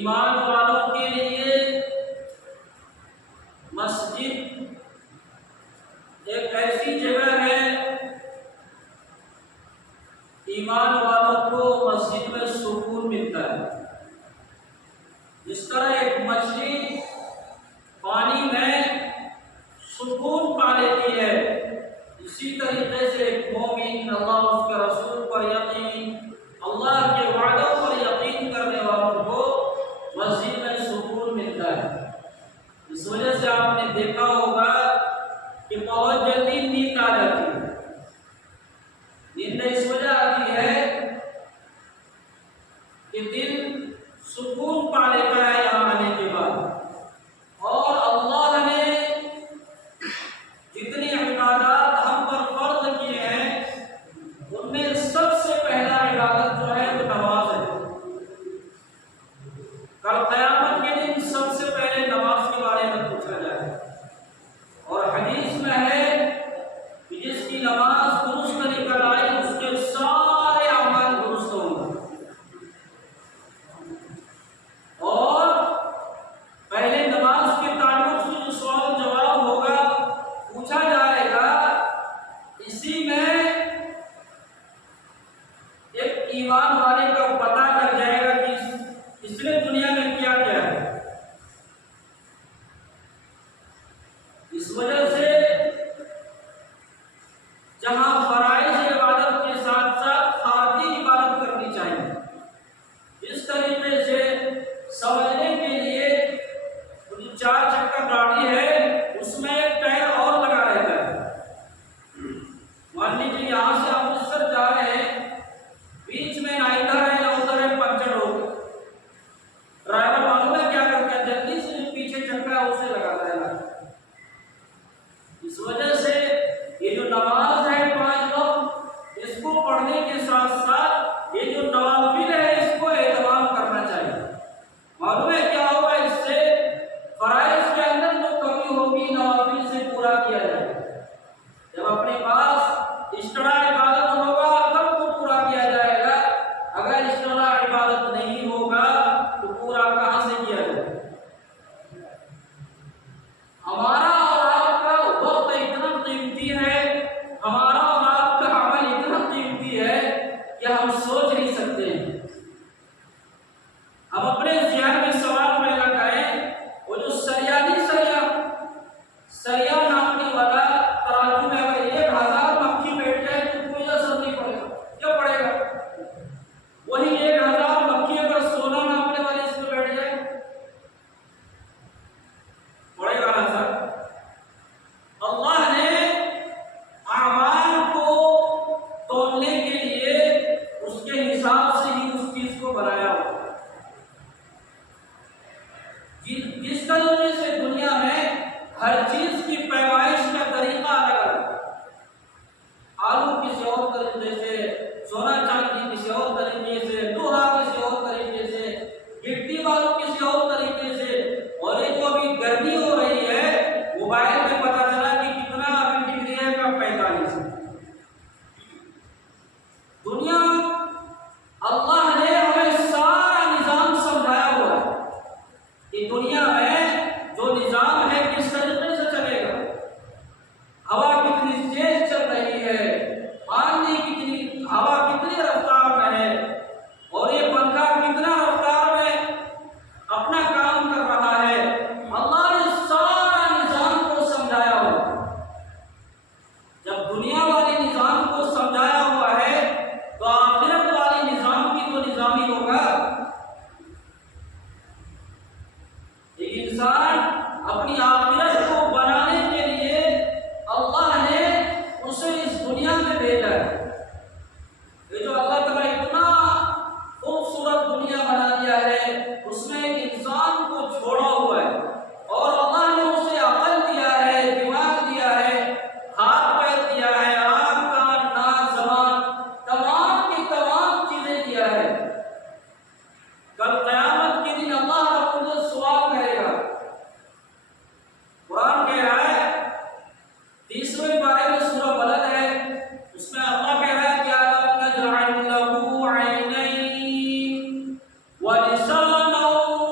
ईमान वालों के लिए मस्जिद एक ऐसी जगह है, ईमान वालों को मस्जिद में सुकून मिलता है। जिस तरह एक मछली पानी में सुकून पा लेती है, इसी तरीके से एक मोमिन अल्लाह उसके रसूल पर यकीन, अल्लाह के वादों पर यकीन करने वालों को मस्जिद में सुकून मिलता है। इस वजह से आपने देखा होगा कि बहुत जल्दी नींद आ जाती है। नींद इस वजह ईमान वाले का पता लग जाएगा कि इसने दुनिया में क्या किया है। इस वजह से जहां फराइज इबादत के साथ साथ खाती इबादत करनी चाहिए। इस तरीके से समझने के लिए जो 4 चक्का गाड़ी है उसमें एक टायर और लगा रहता है। मान लीजिए यहाँ से अमृतसर जा रहे हैं, बीच में ना इधर है ना उधर है, पंचर हो गया। ड्राइवर मालूम है क्या करता है, जल्दी से जो पीछे चक्का है उसे लगाता है। इस वजह से ये जो नमाज है 5 वक्त, इसको पढ़ने के साथ साथ ये जो नवाफिल है इसको एहतमाम करना चाहिए। मालूम है क्या होगा, इससे फराइज के अंदर जो कमी होगी नवाफिल से पूरा किया जाएगा। जब अपने पास इस्तिरा इबादत होगा तब तो पूरा किया जाएगा, अगर इस्तिरा इबादत नहीं होगा तो पूरा कहां से किया जाएगा। हमारा और आपका वक्त इतना कीमती है, हमारा और आपका अमल इतना कीमती है कि हम सोच नहीं सकते हैं। हम अपने ज़हन में सवाल पैदा करें, वो जो सरिया नापने वाला तराजू में अगर 1000 मक्खी बैठ जाए तो कोई असर नहीं पड़ेगा, क्या पड़ेगा? वही 1000 मक्खी अगर सोना नापने वाले इसमें बैठ जाए पड़ेगा ना सर? अल्लाह ने आमाल को तोलने के लिए उसके हिसाब से ही उस चीज को बनाया हो। जिस तरीके से दुनिया में हर चीज की पैमाइश का तरीका अलग अलग, आलू किसी और तरीके से, सोना चांदी किसी और तरीके से, लोहा किसी और तरीके से, गिट्टी वालों किसी और तरीके से। और ये जो अभी गर्मी हो रही है, मोबाइल में पता चला कि कितना अभी डिग्री है का 45। दुनिया, अल्लाह ने हमें सारा निजाम समझाया हुआ है कि दुनिया में जो निजाम है किस तरीके से चलेगा। हवा कितनी तेज चल रही है, पानी कितनी, हवा कितनी रफ्तार में है, और ये पंखा कितना रफ्तार में अपना काम कर रहा है। अल्लाह ने सारा निजाम को समझाया हुआ। जब दुनिया वाले निजाम को समझाया हुआ है तो आखिरत वाले निजाम भी तो निजामी होगा। एक इंसान अपनी आखिरत को बनाने के लिए अल्लाह ने उसे इस दुनिया में भेजा है। ये जो अल्लाह ताला इतना खूबसूरत दुनिया बना दिया है, उसमें एक इंसान को छोड़ा हुआ है, और अल्लाह ने उसे अकल दिया है, दिमाग दिया है, हाथ पैर दिया है, आँख कान नाक ज़बान, तमाम की तमाम चीजें दिया है। कल क़यामत के दिन अल्लाह आपको सवाल करेगा। कुरान कह रहा है 30वें पारे में सूरह बलद है, उसमें अल्लाह कह रहा है कि अलम नजअल लहू ऐनैन व लिसानन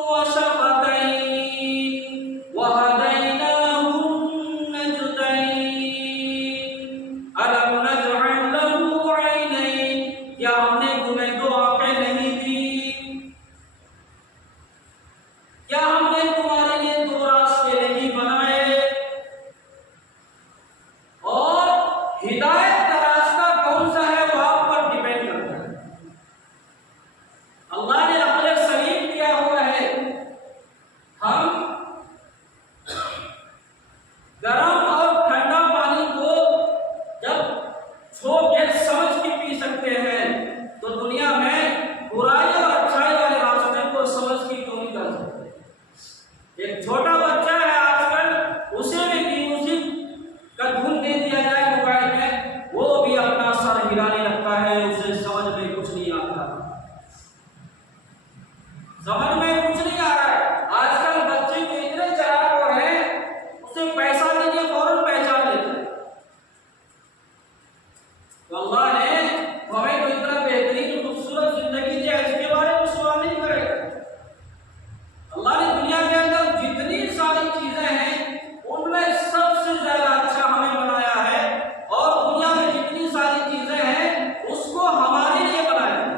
व शफ़तैन व हदैनाहु नजदैन। अलम नजअल लहू ऐनैन, क्या हमने तुम्हें 2 आंखें नहीं दी? क्या हमने तुम्हारे लिए 2 रास्ते नहीं बनाए? और हिदायत का रास्ता कौन सा है वो आप पर डिपेंड करता है। अल्लाह ने अक्ल सलीम दिया हुआ है। हम गर्म और ठंडा पानी को जब छोड़ के समझ के पी सकते हैं, तो दुनिया में बुराई और अच्छाई वाले रास्ते को समझ के क्यों नहीं कर सकते? एक छोटा बच्चा है आजकल, उसे भी म्यूजिक का धुन दे दिया जाए मोबाइल में, वो भी अपना सर हिलाने लगता है, उसे समझ में कुछ नहीं आता। समझ में कुछ नहीं आ रहा है। आजकल बच्चे जो इतने चालाक हो रहे हैं, उसे पैसा दीजिए फौरन पहचान लेते हैं। तो अल्लाह ने हमें तो इतना बेहतरीन खूबसूरत जिंदगी दी है, इसके बारे में सवाल नहीं करेगा। अल्लाह ने दुनिया के अंदर जितनी सारी चीजें हैं उनमें सबसे ज्यादा अच्छा हमें बनाया है, और दुनिया में जितनी सारी चीजें हैं उसको हमारे लिए बनाया है।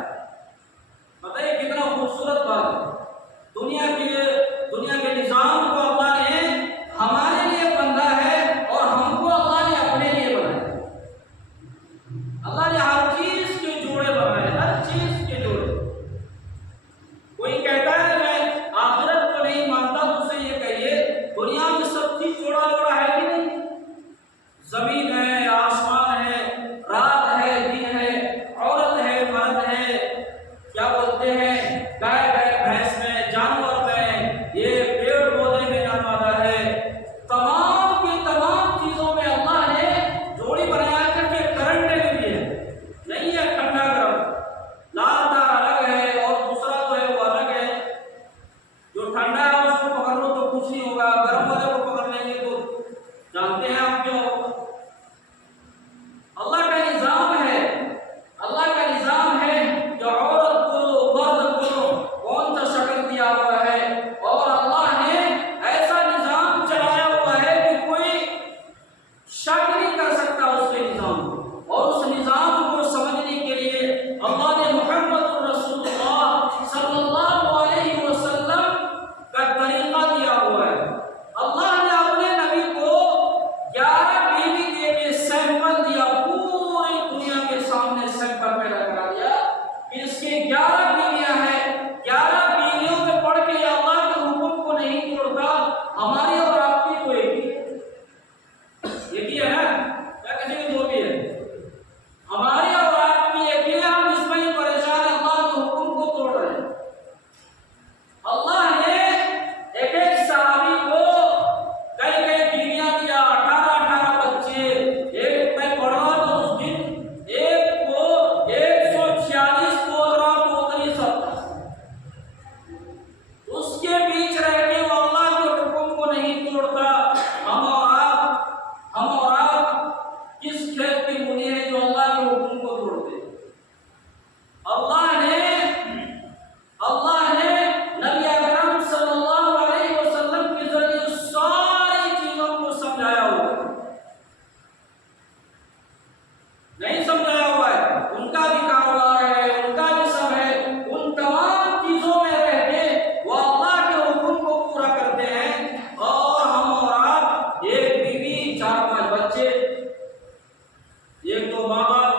तोड़ दे। अल्लाह ने नबी अकरम सल्लल्लाहु अलैहि वसल्लम के जरिए सारी चीजों को समझाया हुआ है, नहीं समझाया हुआ है। उनका भी कारोबार है, उनका भी सब है, उन तमाम चीजों में रह के वो अल्लाह के हुक्म को पूरा करते हैं। और हम और आप, एक बीवी, 4-5 बच्चे, एक तो माँ बाप,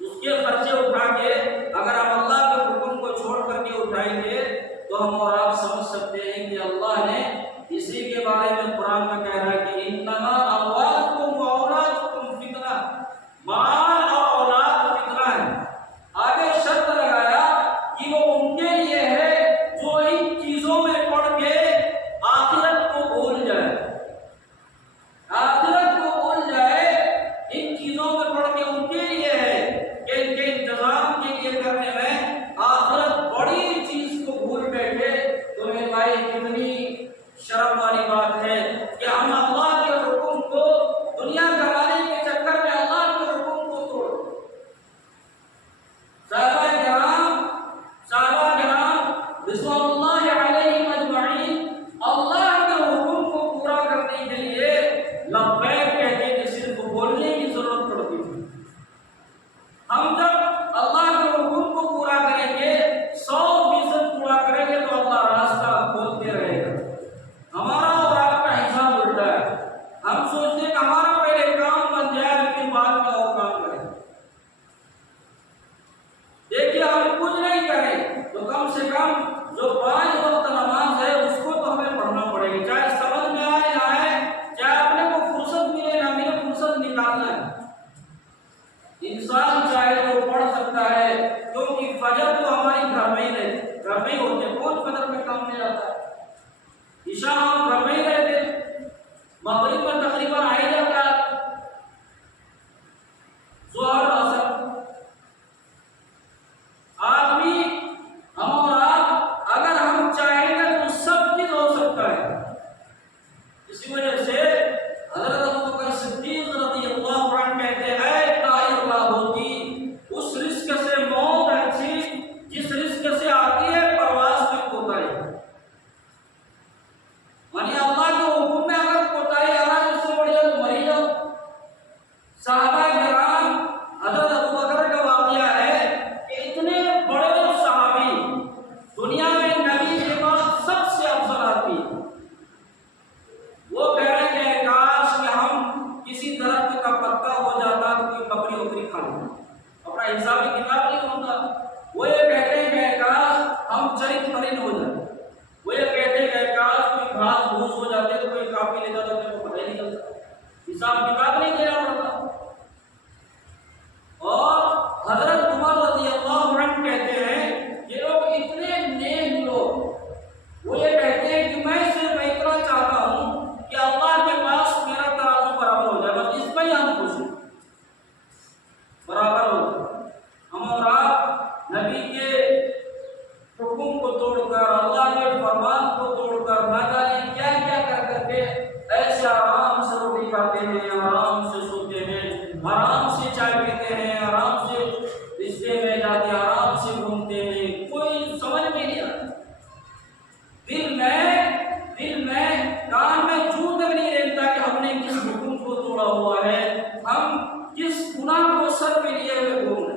उसके खर्चे उठा के अगर हम अल्लाह के हुक्म को छोड़ करके उठाएंगे तो हम और आप समझ सकते हैं कि अल्लाह ने इसी के बारे में कुरान में कह रहा है कि इन्नमा अमवालुकुम व औलादुकुम फितना, माल और औलाद फितना है। आगे शर्त लगाया कि वो उनके लिए है जो इन चीजों में पड़ के आखिरत को भूल जाए, आखिरत को भूल जाए। इन चीजों में पड़ के उनके लिए है कि इनके इंतजाम के लिए करने में आखिरत बड़ी चीज को भूल बैठे। तो मेरे भाई, कितनी शर्म वाली बात है कि हम अल्लाह के हुक्म को दुनिया कमाने के चक्कर में अल्लाह के हुक्म को तोड़। साहबा किराम रिज़वानुल्लाहि अलैहिम अजमईन अल्लाह के हुक्म को पूरा करने के लिए लब्बैक कहते थे, सिर्फ बोलने की जरूरत पड़ती थी। हम जब अल्लाह के हुक्म को पूरा करेंगे, 100% पूरा करेंगे तो अल्लाह रास्ता खोलते रहेगा। हमारा और आपका हिसाब उल्टा है। हम सोचते हैं कि हमारा पहले काम बन जाए, फिर बाद में और काम करें। देखिए, हम कुछ नहीं करें तो कम से कम जो 5 वक्त नमाज है उसको तो हमें पढ़ना पड़ेगी, चाहे समझ में आए ना आए, चाहे अपने को फुर्सत मिले ना मिले, फुर्सत निकालना है। इंसान चाहे तो पढ़ सकता है, क्योंकि फजर तो हमारी घर में ही रहती, घर में ही होते हैं। कौन फजर में काम में जाता है? ईशा हम घर में ही रहते, मगरिब में तकरीबन आ ही जाता है, ज़ोहर असर। आदमी, हम और आप, अगर हम चाहेंगे तो सब चीज हो सकता है। इसी वजह से हज़रत अबू बकर सिद्दीक़ रज़ियल्लाहु अन्हु कहते हैं, ताइर ला होती, उस रिस्क से मौत अच्छी जिस रिस्क से आती है परवाज़ में कोताही। माने अल्लाह के हुक्म में अगर कोताही आ रहा है, उससे बढ़िया तो मर ही जाओ। साहबा किराम, हज़रत अबू बकर का वाक़या है कि इतने बड़े सहाबी, दुनिया में नबी के बाद सबसे अफजल आदमी, वो कह रहे हैं काश कि हम किसी दरख्त का पत्ता हो जाता तो कोई बकरी उकरी खा लेता, अपना हिसाब किताब नहीं होता। वो ये कहते हैं कि काश हम चरित परिन हो जाते, वो ये कहते हैं कि काश कोई घास भूस हो जाते तो कोई काफी लेता तो अपने को पता ही नहीं चलता, हिसाब किताब नहीं देना पड़ता। और हजरत उमर रज़ियल्लाहु अन्हु कहते हैं, ये लोग इतने नेक लोग, वो ये कहते हैं कि मैं सिर्फ इतना चाहता हूं कि अल्लाह के पास मेरा तराजू बराबर हो जाए, बस इसमें ही हम खुश हैं, बराबर हो जाए। हम और आप नबी के हुक्म को तोड़कर, अल्लाह के फरमान को तोड़कर, ना जाने क्या क्या कर करके ऐसे आराम से रोटी खाते हैं, आराम से सोते हैं, आराम से चाय पीते हैं, आराम से रिश्ते में जाते हैं, आराम से घूमते हैं, कोई समझ में नहीं आता। दिल में कान में जू तक नहीं रहता कि हमने किस हुक्म को तोड़ा हुआ है, हम किस गुनाह को सर पे लिए हुए घूम रहे।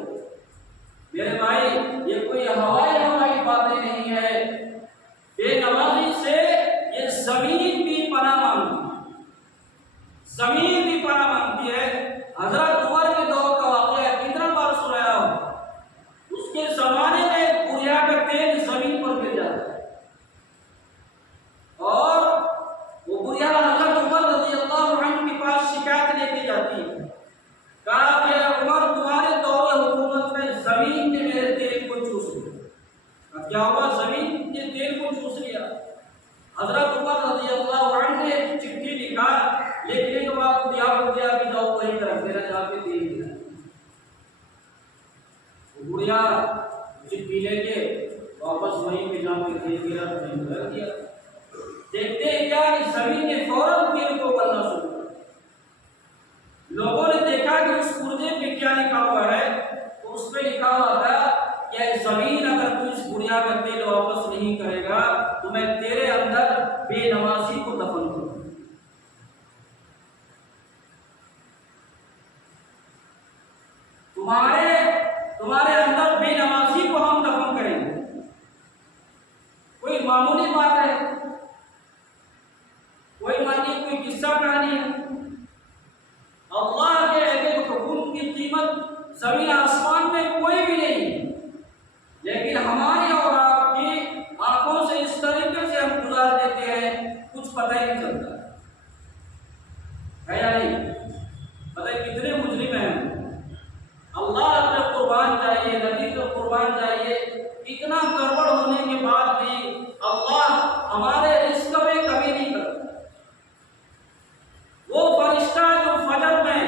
मेरे भाई, ये कोई हवाई बातें नहीं है। बेनमाजी से ये जमीन भी पनाह मांगती है, जमीन भी पनाह मांगती है। हजरत उमर के दौर का वाक़या कितना बार सुनाया हो। उसके जमाने में बुरिया का तेल जमीन पर गिर जाता है और वो बुरिया हजरत उमर रज़ियल्लाहु अन्हु के पास शिकायत लेके जाती है। कहा कि उमर, तुम्हारे दौर हुकूमत में जमीन ने मेरे तेल को चूस लिया। क्या हुआ? जमीन के तेल को चूस लिया। हजरत उमर रज़ियल्लाहु अन्हु ने चिट्ठी लिखा, लिखने के बाद दिया भी जाओ वही तरफ मेरा जहाँ पे तेल गिरा। बुढ़िया चिट्ठी लेके वापस वहीं पे जहाँ पे तेल गिरा रख दिया। देखते हैं क्या कि जमीन ने फौरन तेल को उबलना शुरू कर। लोगों ने देखा कि उस पुर्जे पे क्या लिखा हुआ है, तुम्हारे अंदर बेनमाजी को हम दफन करेंगे। कोई मामूली बात है, कोई मानिए कोई किस्सा कहानी है। अल्लाह के एक हुक्म की कीमत जमीन आसमान में कोई भी नहीं, लेकिन हमारी और आपकी आंखों से इस तरीके से हम गुजार देते हैं, कुछ पता ही नहीं चलता है या नहीं। पता है कितने मुजरिम हैं। अल्लाह पे कुर्बान चाहिए, नबी पे कुर्बान चाहिए, इतना गड़बड़ होने के बाद भी अल्लाह हमारे रिस्क में कमी नहीं करता। वो फरिश्ता जो फजर में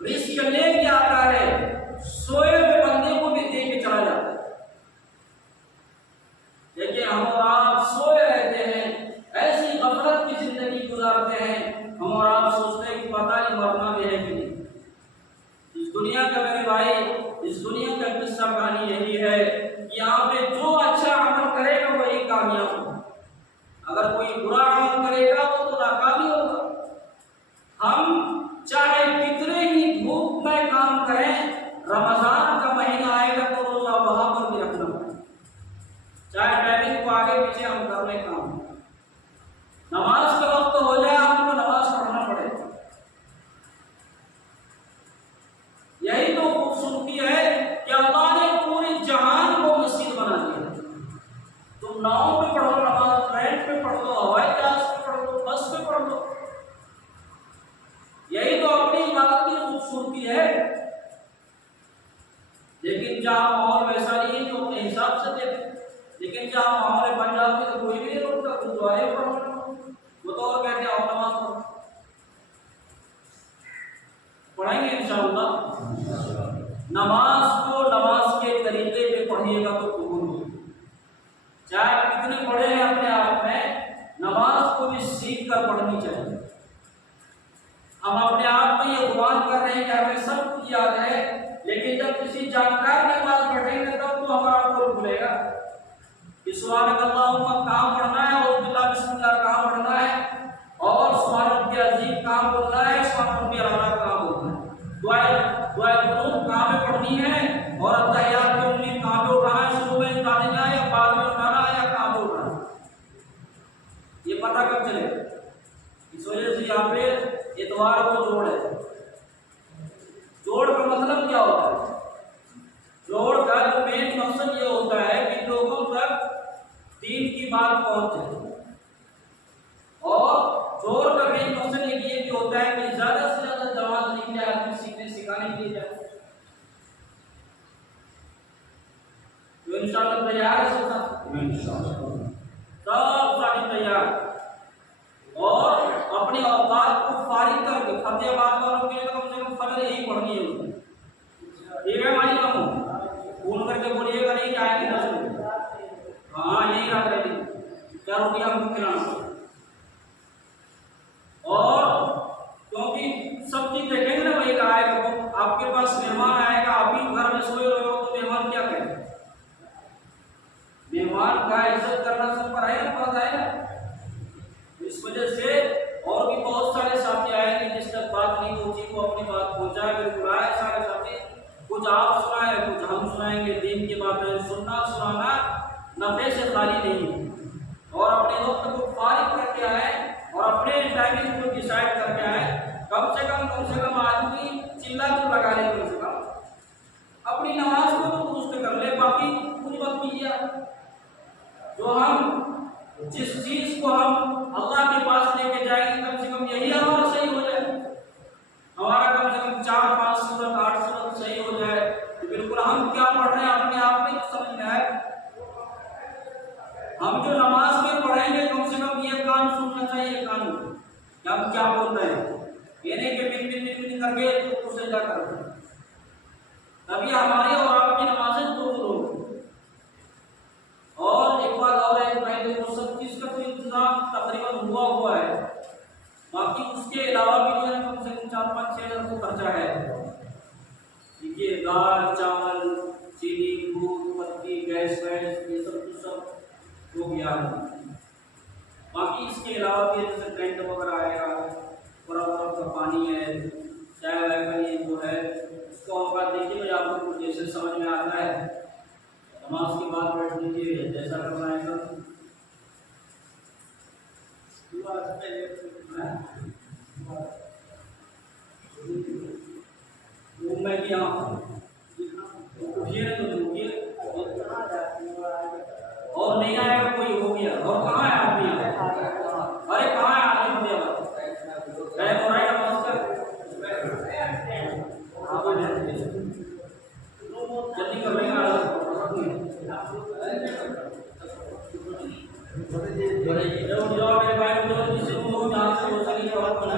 रिस्क लेके आता है, सोए हुए बंदे को भी दे के चला जाता है। लेकिन हम और आप सोए रहते हैं, ऐसी गफलत की जिंदगी गुजारते हैं। हम और आप सोचते हैं कि पता नहीं मरना भी है कि नहीं। इस दुनिया का मेरे भाई, इस दुनिया का किस्सा कहानी यही है कि यहाँ पे जो अच्छा अमल करेगा वही कामयाब होगा, अगर कोई बुरा अमल करेगा वो तो नाकामी होगा। हम चाहे कितने ही धूप में काम करें, रमजान का महीना आएगा तो रोजा वहां पर भी रखना पड़ेगा, चाहे टाइमिंग को आगे पीछे हम कर लें काम। नमाज का वक्त हो जाए हमको नमाज पढ़ना पड़ेगा। यही तो खूबसूरती है कि अल्लाह ने पूरी जहान को मस्जिद बना दिया। तुम नाव पे पढ़ लो नमाज, ट्रेन पे पढ़ लो, हवाई जहाज पे पढ़ लो, बस पे पढ़ लो। यही तो अपनी इबादत की खूबसूरती है। लेकिन जहाँ माहौल वैसा नहीं है तो अपने हिसाब से दे, लेकिन जहाँ माहौल बन जाते तो कोई भी नहीं रोकता, गुरुद्वारे पढ़ लो, वो तो और कहते हैं नमाज पढ़ो। पढ़ेंगे इंशाअल्लाह। नमाज को नमाज के तरीके पे पढ़िएगा तो कबूल होगी। चाहे कितने पढ़े हैं अपने आप में, नमाज को भी सीख कर पढ़नी चाहिए। हम अपने आप में ये गुमान कर रहे हैं कि हमें सब कुछ याद है, लेकिन जब किसी जानकार के पास बैठेंगे तब तो हमारा कोई भूलेगा कि सुभान अल्लाह कहाँ पढ़ना है और बिस्मिल्लाह कहाँ पढ़ना है और सुभान रब्बिल अज़ीम कहाँ बोलना है, सुभान रब्बिल आला कहाँ बोलना है, दुआ कुनूत कहाँ पे पढ़नी है और अत्तहियात के उम्मीद कहाँ पे उठाना है, शुरू में उठाना है या बाद में उठाना है या कहाँ पे उठाना है, ये पता कब चलेगा। इस वजह से यहाँ पे इतवार को जोड़ है। जोड़ का मतलब क्या होता है? जोड़ का जो मेन मकसद ये होता है कि लोगों तक दीन की बात पहुंचे, और जोड़ का मेन मकसद ये भी होता है कि ज्यादा से ज्यादा जमात निकले आदमी सीखने सिखाने के लिए जाए। तो इंशाअल्लाह तैयार है सब सारी तैयार, और अपने औकात को फारिग करके फतेहाबाद वालों के लिए कम से कम फजर यही पढ़नी है उसमें। ठीक है मालिक हम फोन करके बोलिएगा नहीं कि आएंगे 10 बजे, हाँ यही रात रहेगी, क्या रोटी हमको खिलाना। और क्योंकि सब चीज देखेंगे ना वही आएगा, तो आपके पास मेहमान आएगा, आप ही घर में सोए रहे हो तो मेहमान क्या कहेंगे? मेहमान का इज्जत करना सब पर आएगा, पता है। इस वजह से और भी बहुत सारे साथी आएंगे जिस तक बात नहीं पहुंची वो अपनी बात पहुंचाए। बिल्कुल आए सारे साथी, कुछ आप सुनाए कुछ हम सुनाएंगे। दीन की बातें सुनना सुनाना नफे से खाली नहीं है, और अपने वक्त को फारिग करके आए और अपने टाइमिंग को डिसाइड करके आए। कम से कम आदमी चिल्ला तो लगा ले, कम से कम अपनी नमाज को तो दुरुस्त कर ले, बाकी कुछ मत कीजिए। जो हम जिस चीज को हम अल्लाह के पास लेके जाएंगे कम से कम यही हमारा सही हो जाए, हमारा कम से कम 4-5 सूरत 8 सूरत सही हो जाए, तो बिल्कुल हम क्या पढ़ रहे हैं अपने आप में तो समझ में आए। हम जो नमाज में पढ़ेंगे कम से कम ये कान सुनना चाहिए, कान कि हम क्या बोल रहे हैं, ये नहीं कि बिन करके तो सजदा कर रहे हैं, तभी हमारी और आपकी नमाजें कबूल होंगी। और एक बात और है भाई, देखो सब चीज का तो इंतजाम तकरीबन हुआ है, बाकी उसके अलावा भी जो है कम से कम 4-5-6 हज़ार को खर्चा है। देखिए दाल चावल चीनी दूध पत्ती गैस ये सब कुछ सब हो गया। बाकी इसके अलावा भी जैसे टेंट वगैरह आएगा, थोड़ा बहुत का पानी है, चाय वाय का ये जो है उसका औकात देखिए तो आपको कुछ जैसे समझ में आता है। नमाज के बाद बैठ लीजिए, जैसा करना है कर। मैं किया उठिए तो रुकिए, और नहीं आएगा कोई, हो गया। और कहाँ है आदमी? अरे कहाँ है आदमी? पहले हो रहा है नमाज का, जल्दी कर लेगा। उठ जाओ मेरे भाई, उठ जाओ, जिससे तुम जहाँ से हो सके वक्त बना,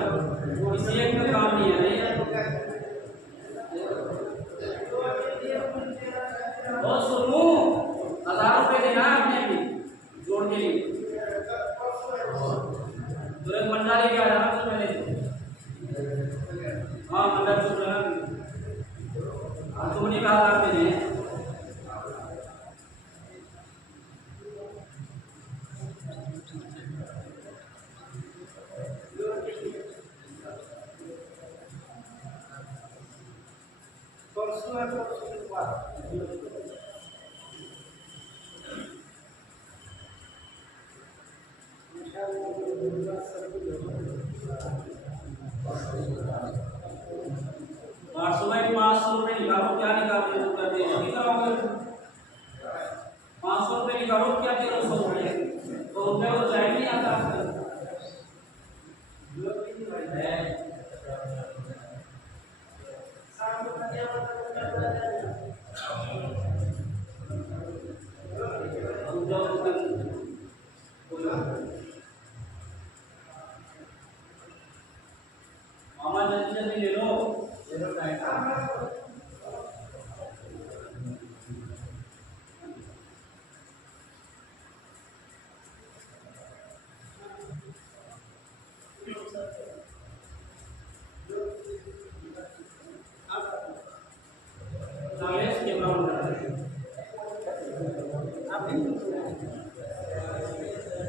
किसी एक का काम नहीं है। और सुनो, 1000 रुपये देना है अपने भी जोड़ के लिए, तुरंत मंडा लेके आ जाना तो पहले। हाँ मंडा चुप रहना, तुमने कहा था मैंने। सुबह 500 रुपये निकालो, क्या निकालो? नहीं कराओगे 500 रुपये निकालो, क्या 1300 रुपये? तो रुपये तो जाए नहीं आता आपका।